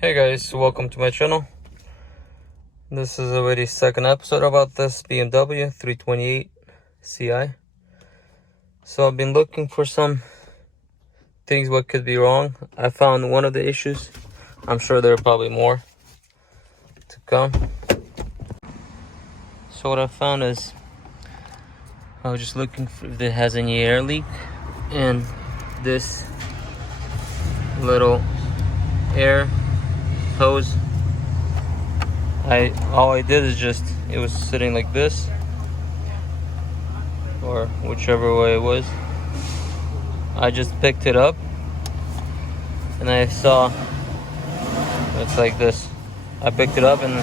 Hey guys, welcome to my channel. This is already second episode about this BMW 328Ci. So I've been looking for some things what could be wrong. I found one of the issues. I'm sure there are probably more to come. So what I found is I was just looking for if it has any air leak, and this little air hose, all I did is just, it was sitting like this, or whichever way it was. I just picked it up and I saw it's like this. I picked it up and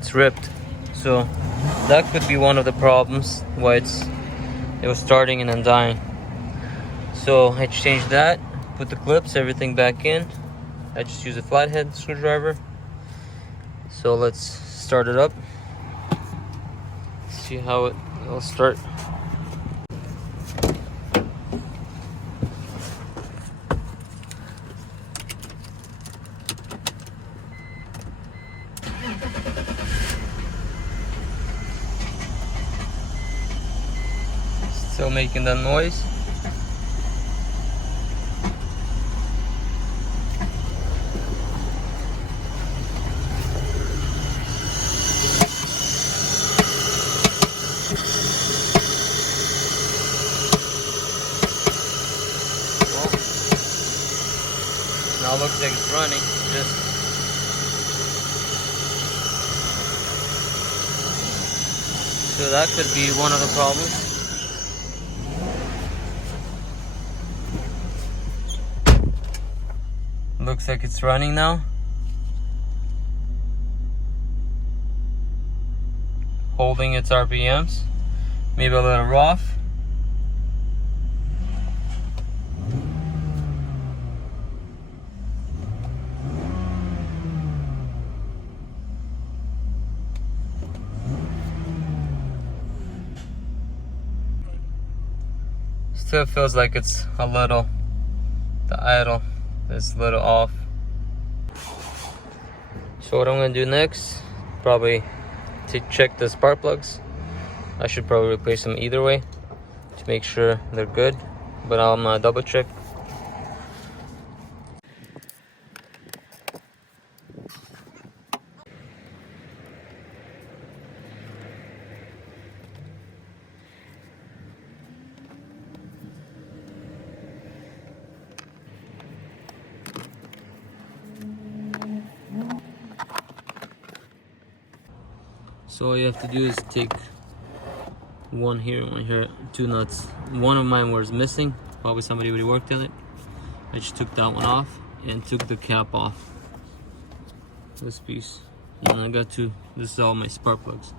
it's ripped. So that could be one of the problems why it was starting and then dying. So I changed that, put the clips, everything back in. I just use a flathead screwdriver. So let's start it up. See how it'll start. Still making that noise. Now it looks like it's running. So that could be one of the problems. Looks like it's running now. Holding its RPMs. Maybe a little rough. Still feels like it's a little, the idle is a little off. So what I'm gonna do next, probably to check the spark plugs. I should probably replace them either way to make sure they're good, but I'm gonna double check. So all you have to do is take one here, two nuts. One of mine was missing, probably somebody already worked on it. I just took that one off and took the cap off, this piece. And I got this is all my spark plugs.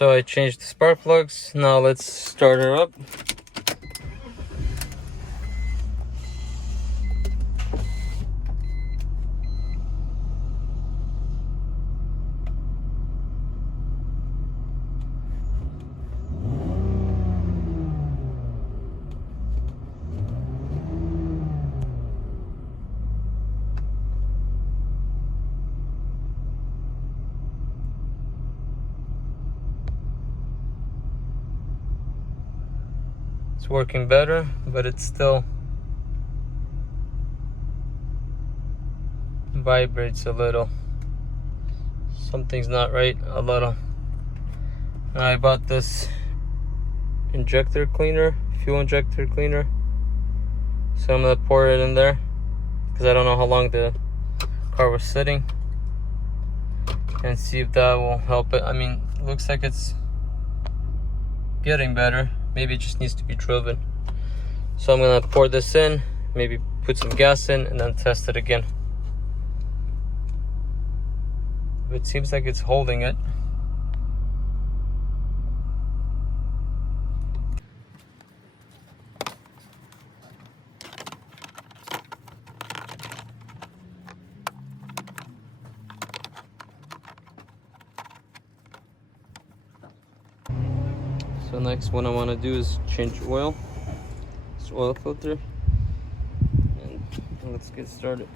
So I changed the spark plugs. Now let's start her up. It's working better, but it still vibrates a little. Something's not right, a little. I bought this injector cleaner, fuel injector cleaner. So I'm gonna pour it in there because I don't know how long the car was sitting, and see if that will help it. I mean, it looks like it's getting better. Maybe it just needs to be driven. So I'm gonna pour this in, maybe put some gas in, and then test it again. It seems like it's holding it. So next, what I want to do is change oil. This oil filter, and let's get started.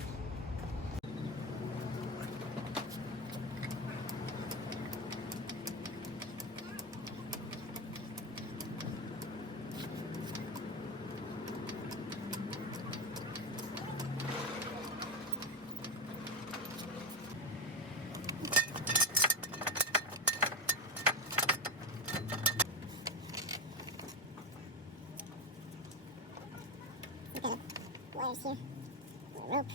Wires here, rope.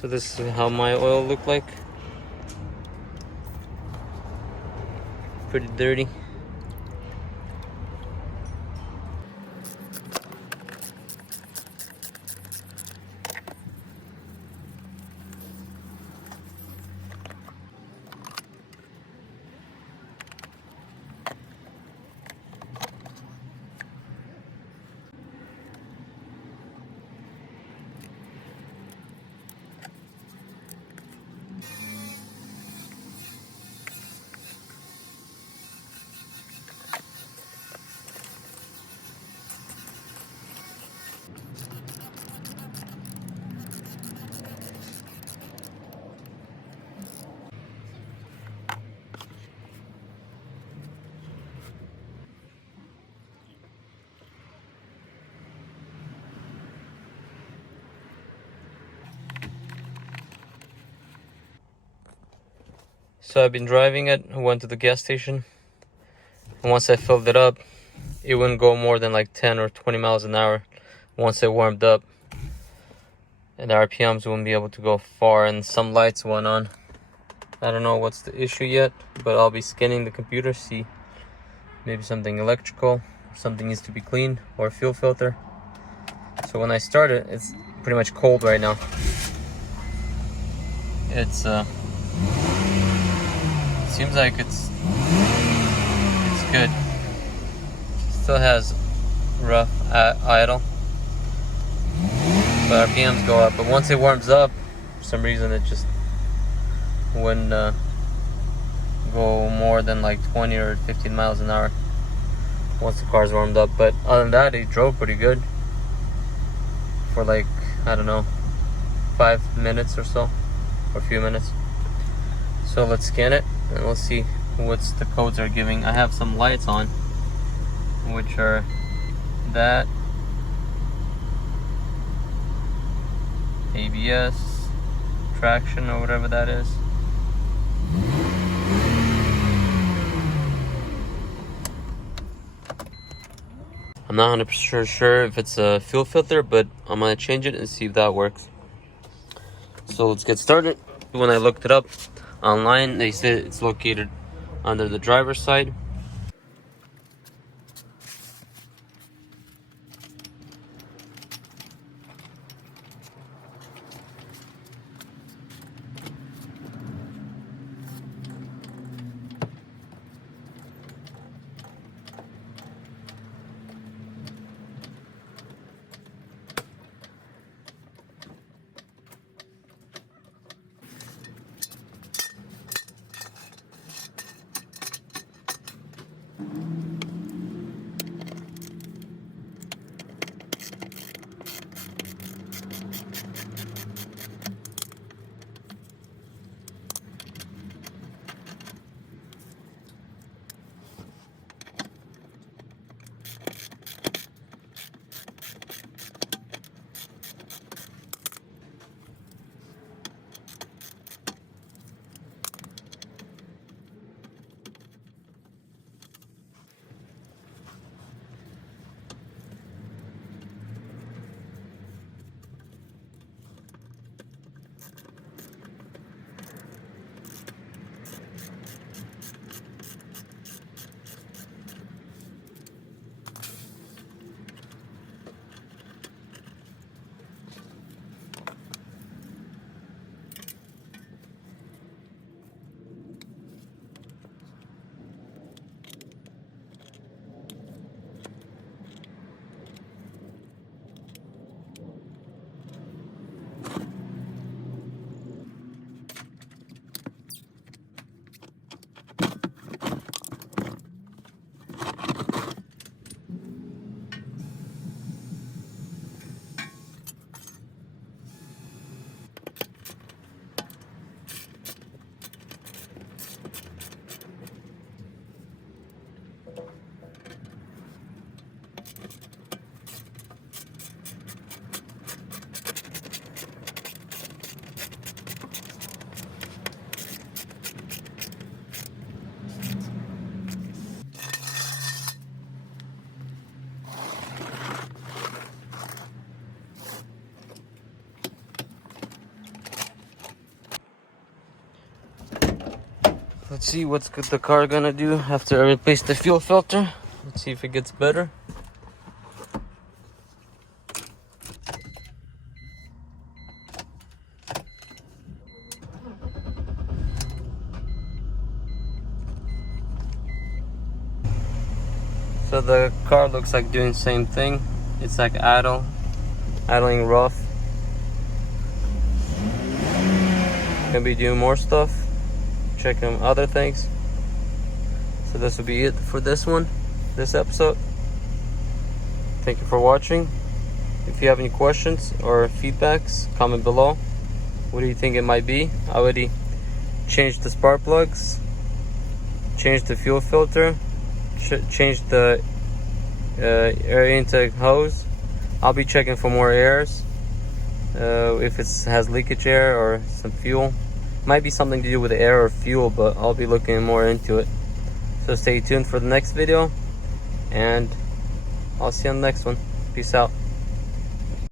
So this is how my oil looked like. Pretty dirty. So I've been driving it. I went to the gas station, and once I filled it up, it wouldn't go more than like 10 or 20 miles an hour once it warmed up, and the RPMs wouldn't be able to go far, and some lights went on. I don't know what's the issue yet, but I'll be scanning the computer, see maybe something electrical, something needs to be cleaned, or a fuel filter. So when I start it, it's pretty much cold right now. It's seems like it's good. Still has rough idle, but RPMs go up. But once it warms up, for some reason it just wouldn't go more than like 20 or 15 miles an hour. once the car's warmed up. But other than that, it drove pretty good for like, I don't know, 5 minutes or so, or a few minutes. So let's scan it and we'll see what's the codes are giving. I have some lights on, which are that, ABS, traction, or whatever that is. I'm not 100% sure if it's a fuel filter, but I'm gonna change it and see if that works. So let's get started. When I looked it up online, they said it's located under the driver's side. Let's see what's the car gonna do after I replace the fuel filter. Let's see if it gets better. So the car looks like doing the same thing. It's like idling rough. Gonna be doing more stuff, checking other things. So this will be it for this episode. Thank you for watching. If you have any questions or feedbacks, comment below. What do you think it might be? I already changed the spark plugs, changed the fuel filter, changed the air intake hose. I'll be checking for more airs, if it has leakage air or some fuel. Might be something to do with air or fuel, but I'll be looking more into it. So stay tuned for the next video, and I'll see you on the next one. Peace out.